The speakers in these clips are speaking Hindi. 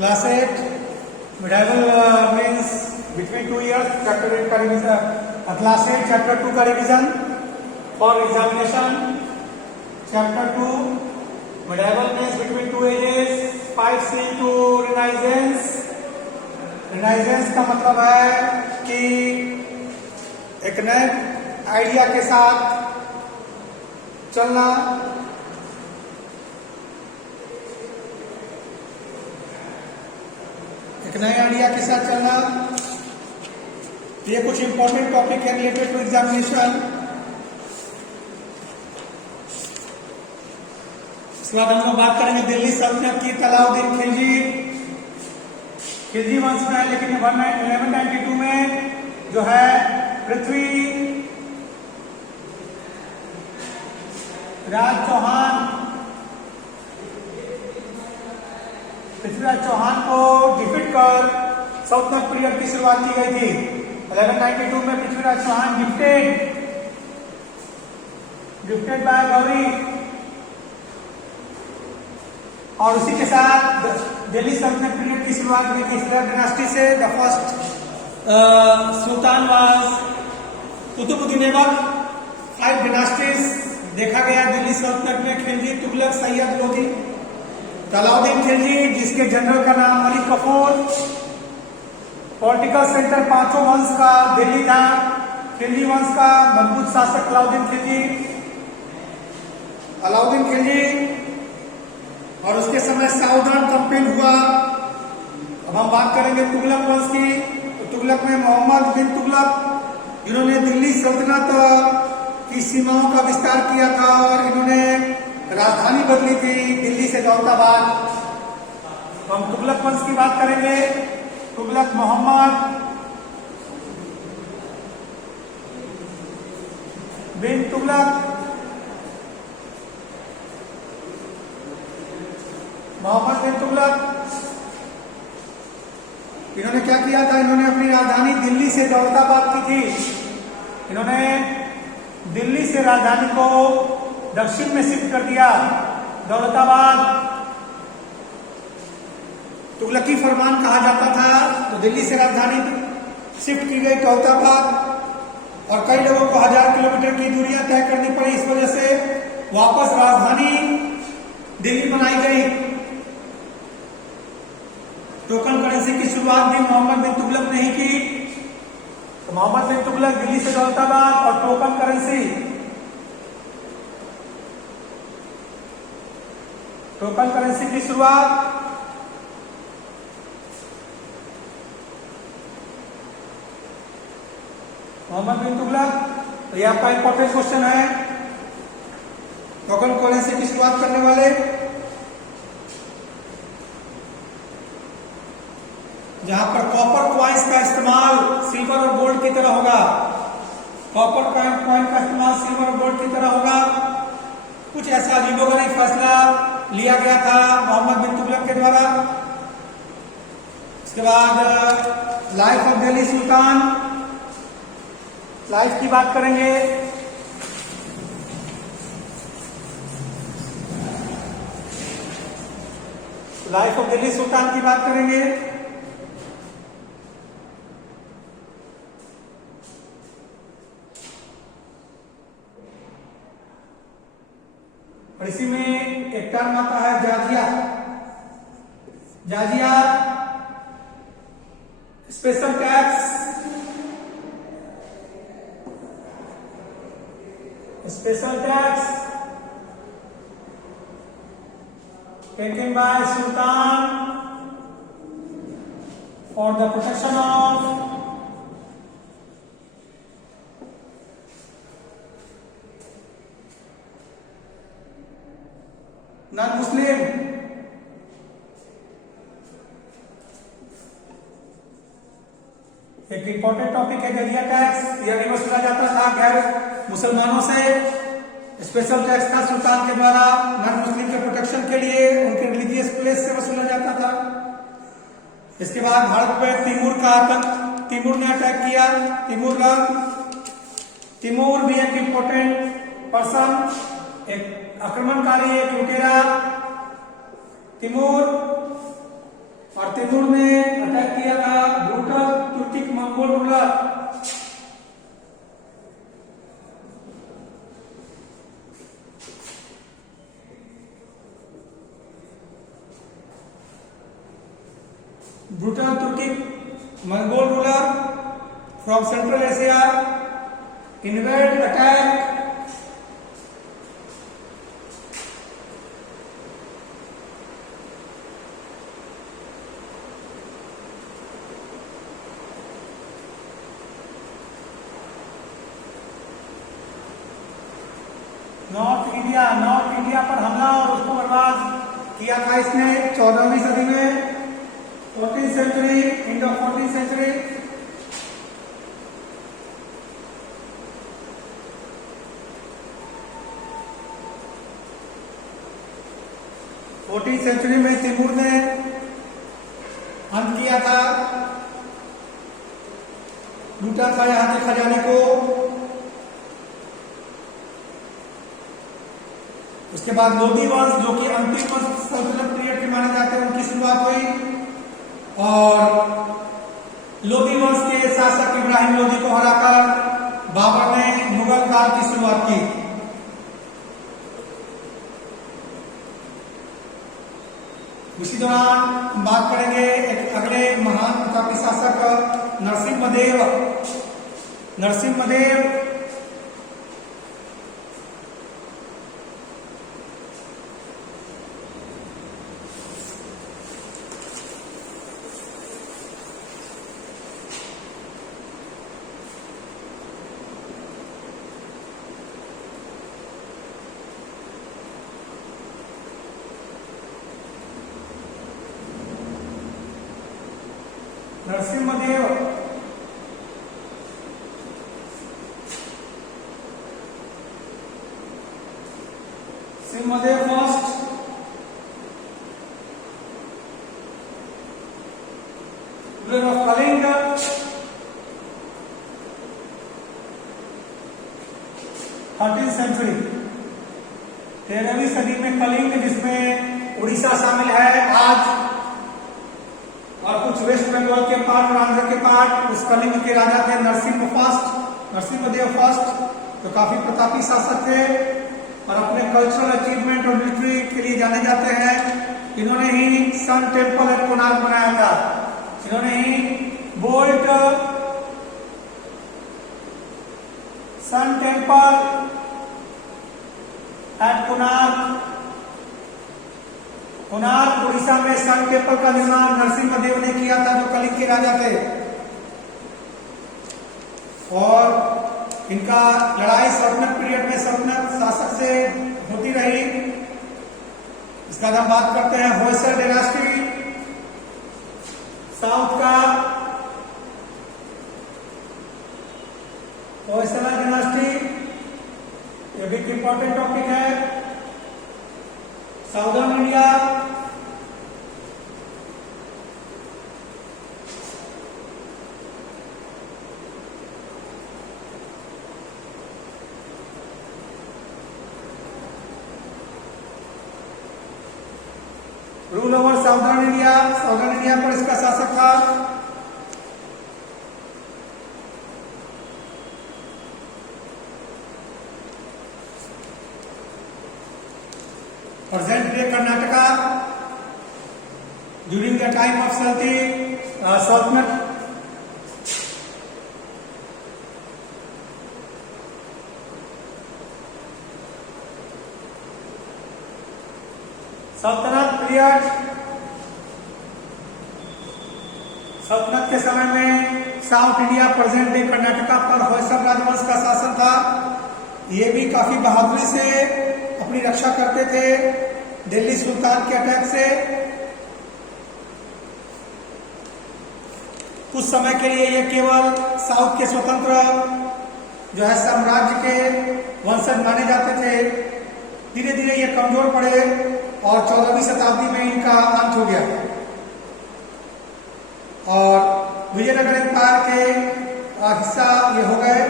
Class 8 medieval means between 2 years. Chapter 8 का revision. Class 8 chapter 2 का revision for examination. Chapter 2 medieval means between 2 ages. 5C to Renaissance. Renaissance का मतलब है कि एक नए आइडिया के साथ चलना, एक नए आइडिया के साथ चलना। ये कुछ इंपॉर्टेंट टॉपिक है रिलेटेड टू एग्जामिनेशन। इसके बाद हम लोग बात करेंगे दिल्ली सल्तनत की। अलाउद्दीन खिलजी वंश में है, लेकिन 1192 में जो है पृथ्वीराज चौहान को डिफीट कर सल्तनत पीरियड की शुरुआत की गई थी। 1192 में पृथ्वीराज चौहान गिफ्टेड बाय गौरी, और उसी के साथ दिल्ली सल्तनत पीरियड की शुरुआत हुई थी डायनास्टी से। The first sultan was Qutubuddin Aibak. 5 dynasties देखा गया दिल्ली सल्तनत में। खिलजी, तुगलक, सैयद, लोधी। अलाउद्दीन खिलजी, जिसके जनरल का नाम मलिक कफूर। पॉलिटिकल सेंटर पांचों वंश का दिल्ली था। खिलजी वंश का मजबूत शासक अलाउद्दीन खिलजी और उसके समय साउदर्न कंपेन हुआ। अब हम बात करेंगे तुगलक वंश की। तो तुगलक में मोहम्मद बिन तुगलक, जिन्होंने दिल्ली सल्तनत की सीमाओं का विस्तार किया था और इन्होंने राजधानी बदली थी दिल्ली से दौलताबाद। तो हम तुगलक वंश की बात करेंगे। तुगलक मोहम्मद बिन तुगलक, इन्होंने क्या किया था? इन्होंने अपनी राजधानी दिल्ली से दौलताबाद की थी। इन्होंने दिल्ली से राजधानी को दक्षिण में शिफ्ट कर दिया। दौलताबाद तुगलकी फरमान कहा जाता था। तो दिल्ली से राजधानी शिफ्ट की गई दौलताबाद, और कई लोगों को 1000 किलोमीटर की दूरियां तय करनी पड़ी। इस वजह से वापस राजधानी दिल्ली बनाई गई। टोकन करेंसी की शुरुआत भी मोहम्मद बिन तुगलक ने ही की। तो मोहम्मद बिन तुगलक दिल्ली से दौलताबाद और टोकन करेंसी की शुरुआत मोहम्मद बिन तुगलक। तो ये आपका इंपॉर्टेंट क्वेश्चन है। टोकन करेंसी की शुरुआत करने वाले जहां पर कॉपर कॉइन्स का इस्तेमाल सिल्वर और गोल्ड की तरह होगा। कॉपर कॉइन का इस्तेमाल सिल्वर और गोल्ड की तरह होगा। कुछ ऐसा अजीबोगरीब फैसला लिया गया था मोहम्मद बिन तुगलक के द्वारा। इसके बाद life of Delhi Sultan, life की बात करेंगे। लाइफ ऑफ दिल्ली सुल्तान की बात करेंगे। और इसी में एक टर्म आता है जाजिया, special tax, taken by Sultan for the protection of non-Muslim। एक इंपॉर्टेंट टॉपिक है जजिया टैक्स। यह भी वसूला जाता था गैर मुसलमानों से। स्पेशल टैक्स था सुल्तान के द्वारा नॉन मुस्लिम के प्रोटेक्शन के लिए, उनके रिलीजियस प्लेस से वसूला जाता था। इसके बाद भारत पर तिमूर का आतंक, तिमूर ने अटैक किया। तिमूर भी एक इंपॉर्टेंट पर्सन, एक आक्रमणकारी, एक लुटेरा। तिमूर और brutal Turkic Mongol ruler from Central Asia invade, attack north India पर हमला और उसको बर्बाद किया था इसने 14वीं सदी में, 14th century, end of 14th century. Century में तैमूर ने अंत किया था, लूटा था यहाँ के खजाने को। उसके बाद लोधी वंश, जो कि अंतिम सल्तनत पीरियड के माने जाते हैं, उनकी शुरुआत हुई और लोधी वंश के शासक इब्राहिम लोधी को हराकर बाबर ने मुगल काल की शुरुआत की। उसी दौरान हम बात करेंगे एक अगले महान प्रतापी शासक Narasimhadeva. Singhadeva first ruler of Kalinga, century, 13वीं सदी में कलिंग, जिसमें उड़ीसा शामिल है आज और कुछ वेस्ट बंगाल के पार्ट और आंध्र के पार्ट, उस कलिंग के राजा थे नरसिम्हदेव फर्स्ट, जो काफी प्रतापी शासक थे और अपने कल्चरल अचीवमेंट और मिलिट्री के लिए जाने जाते हैं। इन्होंने ही सन टेम्पल एट कोणार्क बनाया था, इन्होंने ही built sun temple at Konark Orissa में सन टेम्पल का निर्माण नरसिम्हदेव ने किया था, जो कलिंग के राजा थे। और इनका लड़ाई सल्तनत पीरियड में सल्तनत शासक से होती रही। इसका हम बात करते हैं होयसल डायनेस्टी, साउथ का होयसला डायनेस्टी, ये भी इंपॉर्टेंट टॉपिक है। Southern India, rule over southern India पर इसका शासक था present day Karnataka during the time of सल्तनत। सल्तनत के समय में south India present day Karnataka पर होयसल राजवंश का शासन था। ये भी काफी बहादुरी से अपनी रक्षा करते थे दिल्ली सुल्तान के अटैक से। कुछ समय के लिए ये केवल साउथ के स्वतंत्र जो है साम्राज्य के वंशज माने जाते थे। धीरे धीरे ये कमजोर पड़े और 14वीं शताब्दी में इनका अंत हो गया और विजयनगर एम्पायर के हिस्सा ये हो गए।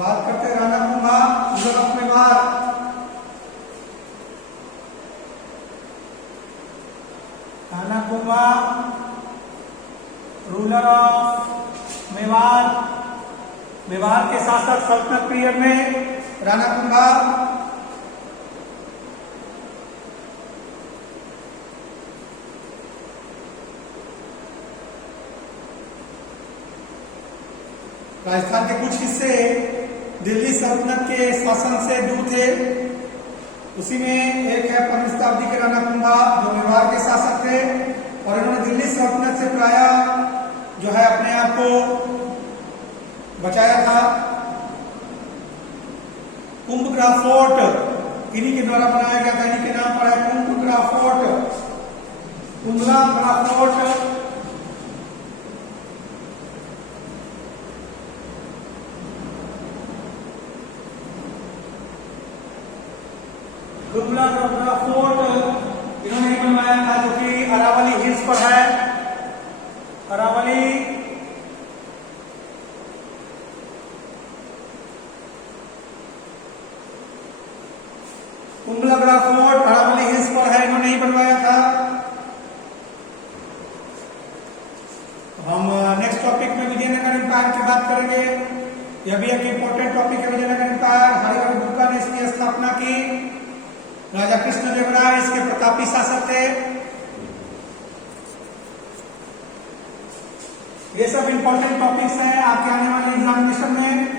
बात करते हैं Rana Kumbha, ruler of Mewar. Rana Kumbha, ruler of Mewar, Mewar के शासक सल्तनत पीरियड में राणा कुंभा, राजस्थान के कुछ हिस्से दिल्ली सल्तनत के शासन से दूर थे। उसी में एक है 15वीं शताब्दी के राणा कुंभा जो मेवाड़ के शासक थे और इन्होंने दिल्ली सल्तनत से प्राय जो है अपने आप को बचाया था। कुंभग्राह फोर्ट इन्हीं के द्वारा बनाया गया था, इन्हीं के नाम पर है कुंभग्राह फोर्ट, कुंभग्राह फोर्ट। कुंभग्राह फोर्ट इन्होंने ही बनवाया था जो कि अरावली हिल्स पर है। अरावली कुंभग्राह फोर्ट अरावली हिल्स पर है, इन्होंने ही बनवाया था। हम नेक्स्ट टॉपिक में विजयनगर एम्पायर की बात करेंगे। यह भी एक इंपॉर्टेंट टॉपिक है विजयनगर एम्पायर। हरिहर बुक्का ने इसकी स्थापना की। राजा कृष्णदेवराय इसके प्रतापी शासक थे। ये सब इंपॉर्टेंट टॉपिक्स हैं आपके आने वाले एग्जामिनेशन में।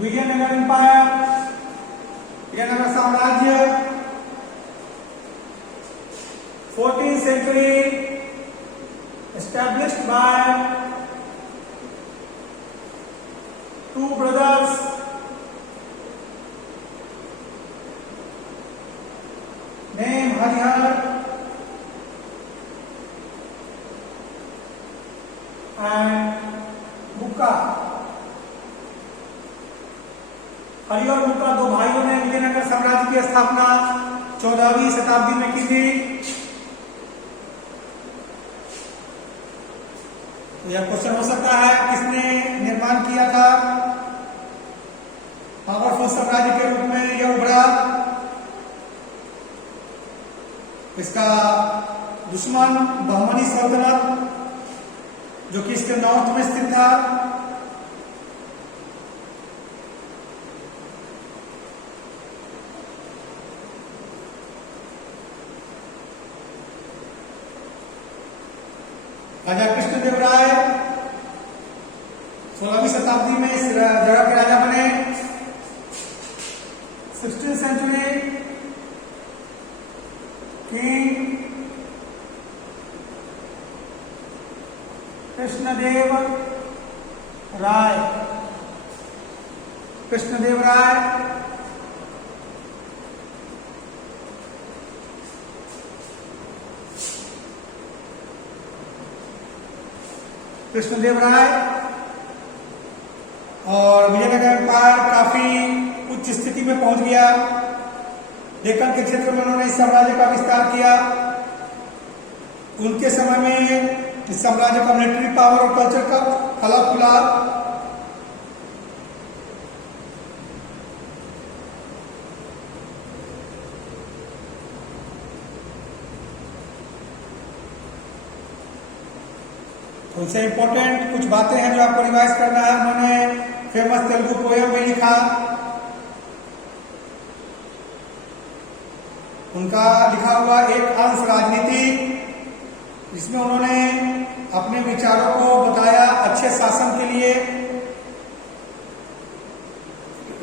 विजयनगर एम्पायर, विजयनगर साम्राज्य 14th century established by two brothers named Harihar and Bukka। Hari और बुक्का दो भाइयों ने विजयनगर साम्राज्य की स्थापना 14वीं शताब्दी में की थी। यह क्वेश्चन हो सकता है किसने निर्माण किया था। पावरफुल साम्राज्य के रूप में यह उभरा। इसका दुश्मन बहमनी सल्तनत जो कि इसके नॉर्थ में स्थित था। राजा कृष्णदेवराय 16वीं शताब्दी में इस जगह के राजा बने। 16th century किंग कृष्णदेव राय। कृष्णदेवराय कृष्णदेवराय और विजयनगर एम्पायर काफी उच्च स्थिति में पहुंच गया। डेक्कन के क्षेत्र में उन्होंने इस साम्राज्य का विस्तार किया। उनके समय में इस साम्राज्य का मिलिट्री पावर और कल्चर का फला फूला। उनसे इंपॉर्टेंट कुछ बातें हैं जो आपको रिवाइज करना है। उन्होंने फेमस तेलुगु पोयम भी लिखा। उनका लिखा हुआ एक अंश राजनीति, जिसमें उन्होंने अपने विचारों को बताया अच्छे शासन के लिए।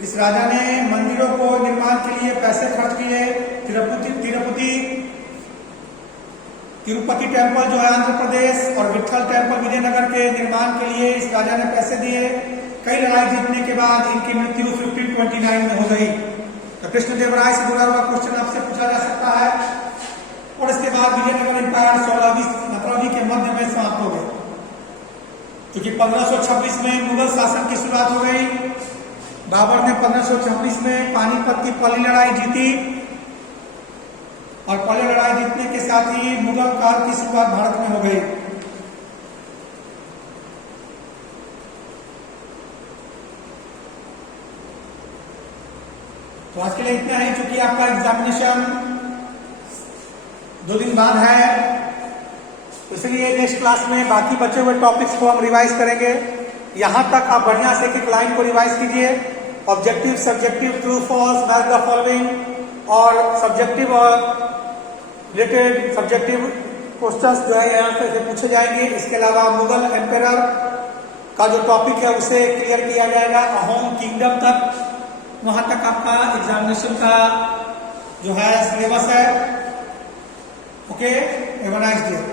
इस राजा ने मंदिरों को निर्माण के लिए पैसे खर्च किए। तिरुपति टेम्पल जो है आंध्र प्रदेश और विट्ठल टेम्पल विजयनगर के निर्माण के लिए इस राजा ने पैसे दिए। कई लड़ाई जीतने के बाद इनकी मृत्यु 1529 में हो गई। तो कृष्णदेवराय से जुड़ा हुआ क्वेश्चन आपसे पूछा जा सकता है। और इसके बाद विजयनगर एम्पायर 16वीं के मध्य में समाप्त हो गए, क्योंकि 1526 में मुगल शासन की शुरुआत हो गई। बाबर ने 1526 में पानीपत की पहली लड़ाई जीती और पहली लड़ाई जीतने के साथ ही मुगल काल की शुरुआत भारत में हो गई। तो आज के लिए इतना ही, चूंकि आपका एग्जामिनेशन 2 दिन बाद है, तो इसलिए नेक्स्ट क्लास में बाकी बचे हुए टॉपिक्स को हम रिवाइज करेंगे। यहां तक आप बढ़िया से एक लाइन को रिवाइज कीजिए। Objective, subjective, true false, match the following और सब्जेक्टिव और रिलेटेड सब्जेक्टिव क्वेश्चंस जो है यहाँ से पूछे जाएंगे। इसके अलावा मुगल एम्पेरर का जो टॉपिक है उसे क्लियर किया जाएगा, अहोम किंगडम तक, वहां तक आपका एग्जामिनेशन का जो है सिलेबस है। Okay, have a nice day.